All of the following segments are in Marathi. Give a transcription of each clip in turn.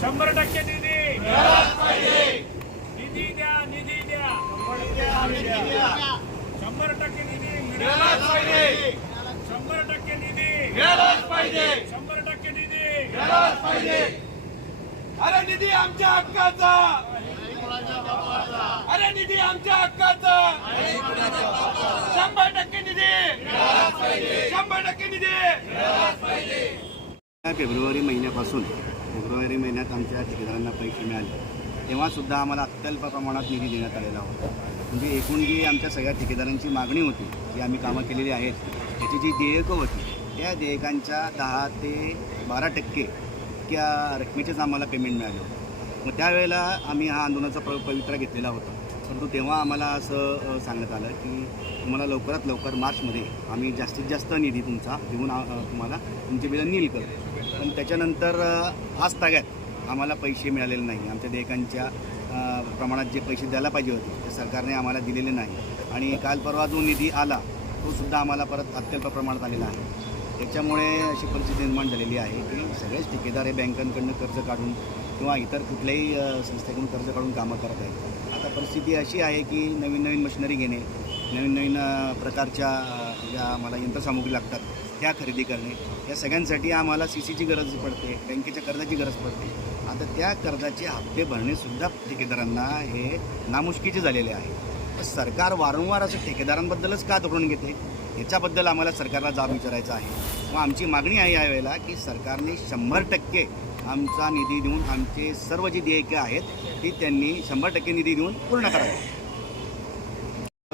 शंभर टक्के निधी. निधी द्या निधी द्या. शंभर टक्के निधी. मिळालाच पाहिजे. शंभर टक्के निधी. मिळालाच पाहिजे. शंभर टक्के निधी. अरे निधी आमच्या हक्काचा. अरे निधी आमच्या हक्काचा. शंभर टक्के निधी. शंभर टक्के निधी. फेब्रुवारी महिन्यापासून फेब्रुवारी महिन्यात आमच्या ठेकेदारांना पैसे मिळाले. तेव्हासुद्धा आम्हाला अत्यल्प प्रमाणात निधी देण्यात आलेला होता. म्हणजे एकूण जी आमच्या सगळ्या ठेकेदारांची मागणी होती जी आम्ही कामं केलेली आहेत त्याची जी देयकं होती त्या देयकांच्या दहा ते बारा टक्के त्या रकमेचेच आम्हाला पेमेंट मिळाले होते. मग त्यावेळेला आम्ही हा आंदोलनाचा प पवित्रा घेतलेला होता. परंतु तेव्हा आम्हाला असं सांगण्यात आलं की तुम्हाला लवकरात लवकर मार्चमध्ये आम्ही जास्तीत जास्त निधी तुमचा देऊन तुम्हाला तुमचे बिलं नील करू. पण त्याच्यानंतर आज ताग्यात आम्हाला पैसे मिळालेले नाही. आमच्या देयकांच्या प्रमाणात जे पैसे द्यायला पाहिजे होते ते सरकारने आम्हाला दिलेले नाही. आणि काल परवा जो निधी आला तो सुद्धा आम्हाला परत अत्यल्प प्रमाणात आलेला आहे. त्याच्यामुळे अशी परिस्थिती निर्माण झालेली आहे की सगळेच ठेकेदार हे बँकांकडनं कर्ज काढून किंवा इतर कुठल्याही संस्थेकडून कर्ज काढून कामं करत आहेत. आता परिस्थिती अशी आहे की नवीन नवीन मशिनरी घेणे नवीन नवीन प्रकारच्या ज्या आम्हाला यंत्रसामुग्री लागतात त्या खरेदी करणे या सगळ्यांसाठी आम्हाला सी सीची गरज पडते बँकेच्या कर्जाची गरज पडते. आता त्या कर्जाचे हप्ते भरणेसुद्धा ठेकेदारांना हे नामुष्कीचे झालेले आहे. सरकार वारंवार असं ठेकेदारांबद्दलच का धोरण घेते? ह्याच्याबद्दल आम्हाला सरकारला जाब विचारायचा आहे. मग आमची मागणी आहे यावेळेला की सरकारने शंभर टक्के आमचा निधी देऊन आमचे सर्व जी देयके आहेत ती त्यांनी शंभर टक्के निधी देऊन पूर्ण करावी.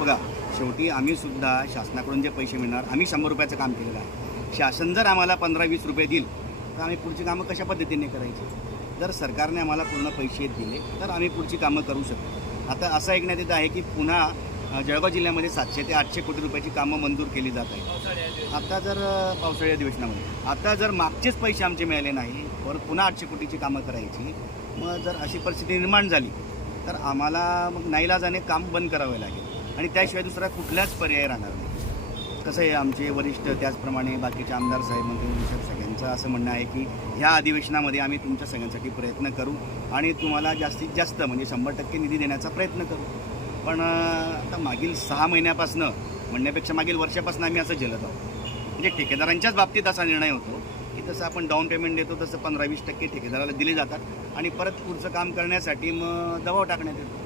बघा शेवटी आम्ही सुद्धा शासनाकडून जे पैसे मिळणार आम्ही शंभर रुपयाचं काम केलेलं आहे. शासन जर आम्हाला पंधरा वीस रुपये देईल तर आम्ही पुढची कामं कशा पद्धतीने करायची? जर सरकारने आम्हाला पूर्ण पैसे दिले तर आम्ही पुढची कामं करू शकतो. आता असं ऐकण्यात येत आहे की पुन्हा जळगाव जिल्ह्यामध्ये सातशे ते आठशे कोटी रुपयाची कामं मंजूर केली जात आहेत. आता जर पावसाळी अधिवेशनामध्ये आता जर मागचेच पैसे आमचे मिळाले नाही परत पुन्हा आठशे कोटीची कामं करायची मग जर अशी परिस्थिती निर्माण झाली तर आम्हाला मग नाईलाजाने काम बंद करावे लागेल. आणि त्याशिवाय दुसरा कुठलाच पर्याय राहणार नाही. कसं आहे आमचे वरिष्ठ त्याचप्रमाणे बाकीचे आमदार साहेब मंत्री साहेब सगळ्यांचं असं म्हणणं आहे की ह्या अधिवेशनामध्ये आम्ही तुमच्या सगळ्यांसाठी प्रयत्न करू आणि तुम्हाला जास्तीत जास्त म्हणजे शंभर टक्के निधी देण्याचा प्रयत्न करू. पण आता मागील सहा महिन्यापासनं म्हणण्यापेक्षा मागील वर्षापासून आम्ही असं झेलत आहोत. म्हणजे ठेकेदारांच्याच बाबतीत असा निर्णय होतो की तसं आपण डाऊन पेमेंट देतो तसं पंधरा वीस टक्के ठेकेदाराला दिले जातात आणि परत पुढचं काम करण्यासाठी मग दबाव टाकण्यात येतो.